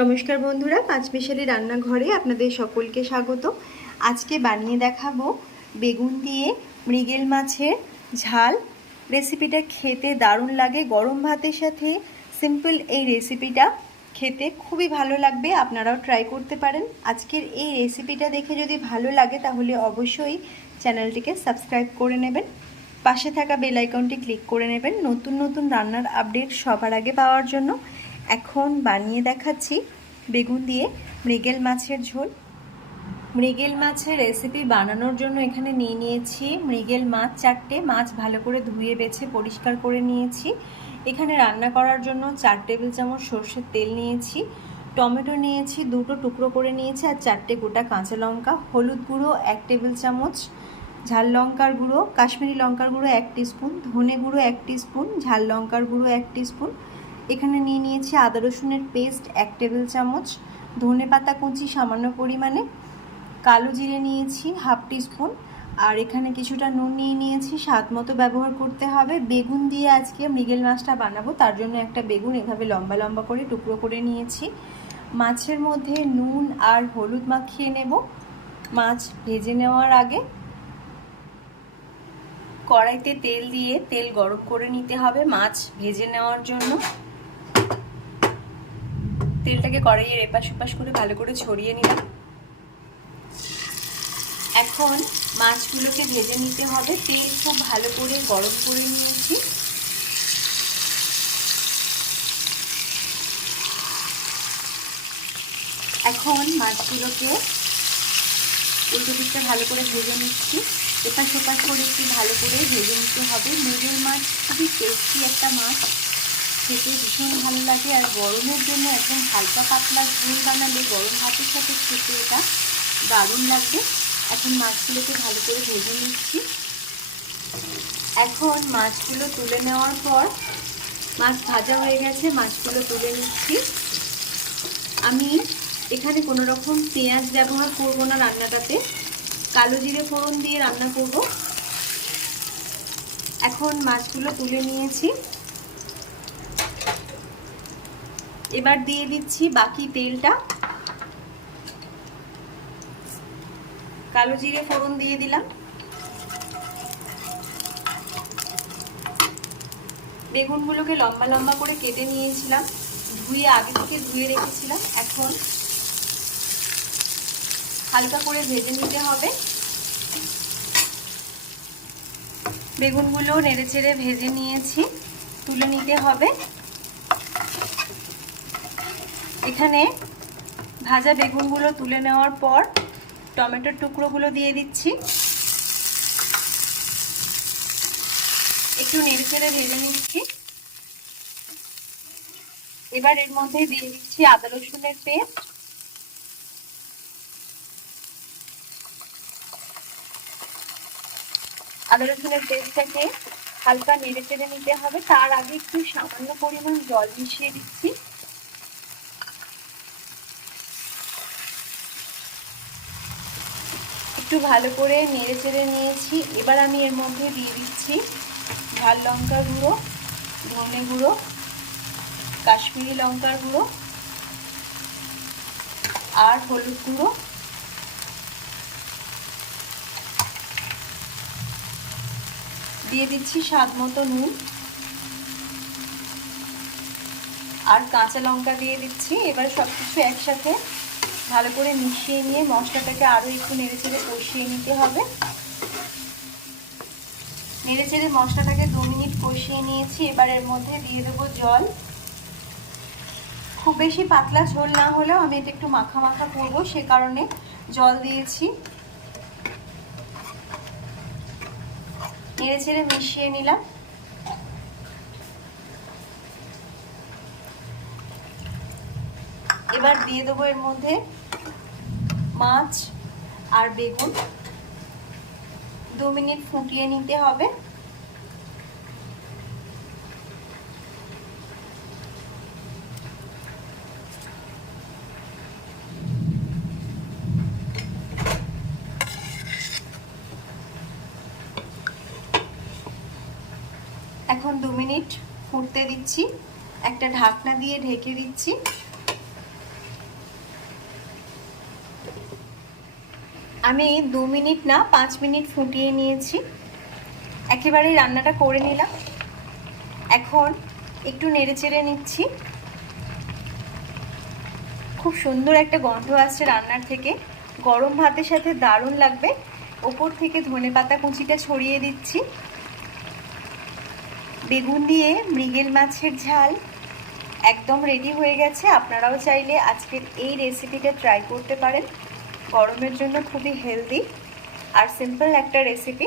নমস্কার বন্ধুরা পাঁচ পাঁচমিশালি রান্নাঘরে আপনাদের সকলকে স্বাগত। আজকে বানিয়ে দেখাবো বেগুন দিয়ে মৃগেল মাছের ঝাল। রেসিপিটা খেতে দারুণ লাগে, গরম ভাতের সাথে সিম্পল এই রেসিপিটা খেতে খুবই ভালো লাগবে, আপনারাও ট্রাই করতে পারেন। আজকের এই রেসিপিটা দেখে যদি ভালো লাগে তাহলে অবশ্যই চ্যানেলটিকে সাবস্ক্রাইব করে নেবেন। পাশে থাকা বেল আইকনটি ক্লিক করে নেবেন, নতুন নতুন রান্নার আপডেট সবার আগে পাওয়ার জন্য। এখন বানিয়ে দেখাচ্ছি বেগুন দিয়ে মৃগেল মাছের ঝোল। মৃগেল মাছের রেসিপি বানানোর জন্য এখানে নিয়ে নিয়েছি মৃগেল মাছ, চারটে মাছ ভালো করে ধুয়ে বেছে পরিষ্কার করে নিয়েছি। এখানে রান্না করার জন্য চার টেবিল চামচ সর্ষের তেল নিয়েছি, টমেটো নিয়েছি, দুটো টুকরো করে নিয়েছি আর চারটে গোটা কাঁচা লঙ্কা, হলুদ গুঁড়ো, এক টেবিল চামচ ঝাল লঙ্কার গুঁড়ো, কাশ্মীরি লঙ্কার গুঁড়ো এক স্পুন ধনে গুঁড়ো এক স্পুন ঝাল লঙ্কার গুঁড়ো এক স্পুন এখানে নিয়ে নিয়েছি আদা রসুনের পেস্ট, এক টেবিল চামচ, ধনে পাতা কুচি সামান্য পরিমাণে, কালো জিরে নিয়েছি হাফ স্পুন আর এখানে কিছুটা নুন নিয়ে নিয়েছি, স্বাদ মতো ব্যবহার করতে হবে। বেগুন দিয়ে আজকে মৃগেল মাছটা বানাবো, তার জন্য একটা বেগুন এভাবে লম্বা লম্বা করে টুকরো করে নিয়েছি। মাছের মধ্যে নুন আর হলুদ মাখিয়ে নেব। মাছ ভেজে নেওয়ার আগে কড়াইতে তেল দিয়ে তেল গরম করে নিতে হবে মাছ ভেজে নেওয়ার জন্য। তেলটাকে কড়াইয়ের এপাশ ওপাশ করে ভালো করে ছড়িয়ে নিলাম। এখন মাছগুলোকে ভেজে নিতে হবে। তেল খুব ভালো করে গরম করে নিয়েছি। এখন মাছগুলোকে উল্টো দিকটা ভালো করে ভেজে নিচ্ছি। এপাশ ওপাশ করে একটু ভালো করে ভেজে নিতে হবে। মৃগেল মাছ খুবই টেস্টি একটা মাছ। খেতে ভীষণ ভালো লাগে আর গরমের জন্য একদম হালকা পাতলা ঝোল বানালে গরম ভাতের সাথে খেতে এটা দারুণ লাগবে। এখন মাছগুলোকে ভালো করে ভেজে নিচ্ছি। এখন মাছগুলো তুলে নেওয়ার পর মাছ ভাজা হয়ে গেছে, মাছগুলো তুলে নিচ্ছি। আমি এখানে কোনো রকম পেঁয়াজ ব্যবহার করব না রান্নাটাতে, কালো জিরে ফোড়ন দিয়ে রান্না করব। এখন মাছগুলো তুলে নিয়েছি। এবার দিয়ে দিচ্ছি বাকি তেলটা। কালো জিরে ফোড়ন দিয়ে দিলাম। বেগুনগুলোকে লম্বা লম্বা করে কেটে নিয়েছিলাম। ধুয়ে আগে থেকে ধুয়ে রেখেছিলাম। এখন হালকা করে ভেজে নিতে হবে। বেগুনগুলো নেড়ে চেড়ে ভেজে নিয়েছি। তুলে নিতে হবে। এখানে ভাজা বেগুনগুলো তুলে নেওয়ার পর টমেটোর টুকরোগুলো দিয়ে দিচ্ছি। একটু নেড়ে চেড়ে ভেজে নিচ্ছি। এবার এর মধ্যে দিয়ে দিচ্ছি আদা রসুনের পেস্ট। আদা রসুনের পেস্টটাকে হালকা নেড়ে চেড়ে নিতে হবে। তার আগে একটু সামান্য পরিমাণ জল মিশিয়ে দিচ্ছি। একটু ভালো করে নেড়ে চেড়ে নিয়েছি। এবার আমি এর মধ্যে দিয়ে দিচ্ছি ঝাল লঙ্কার গুঁড়ো, ধনে গুঁড়ো, কাশ্মীরি লঙ্কার গুঁড়ো আর হলুদ গুঁড়ো। দিয়ে দিচ্ছি স্বাদ মতো নুন। আর কাঁচা লঙ্কা দিয়ে দিচ্ছি। এবার সব কিছু একসাথে ভালো করে মিশিয়ে নিয়ে মশলাটাকে আরও একটু নেড়ে চেড়ে কষিয়ে নিতে হবে। নেড়ে চেড়ে মশলাটাকে দু মিনিট কষিয়ে নিয়েছি, এবার এর মধ্যে দিয়ে দেবো জল। খুব বেশি পাতলা ঝোল না হলেও আমি এটা একটু মাখা মাখা করব, সে কারণে জল দিয়েছি। নেড়ে চেড়ে মিশিয়ে নিলাম। এবার দিয়ে দেবো এর মধ্যে মাছ আর বেগুন। দু মিনিট ফুটিয়ে নিতে হবে। এখন দু মিনিট ফুটতে দিচ্ছি। একটা ঢাকনা দিয়ে ঢেকে দিচ্ছি। আমি দু মিনিট না, পাঁচ মিনিট ফুটিয়ে নিয়েছি। একেবারেই রান্নাটা করে নিলাম। এখন একটু নেড়ে চেড়ে নিচ্ছি। খুব সুন্দর একটা গন্ধ আসছে রান্নার থেকে। গরম ভাতের সাথে দারুণ লাগবে। ওপর থেকে ধনে পাতা কুচিটা ছড়িয়ে দিচ্ছি। বেগুন দিয়ে মৃগেল মাছের ঝাল একদম রেডি হয়ে গেছে। আপনারাও চাইলে আজকের এই রেসিপিটা ট্রাই করতে পারেন। গরমের জন্য খুবই হেলদি আর সিম্পল একটা রেসিপি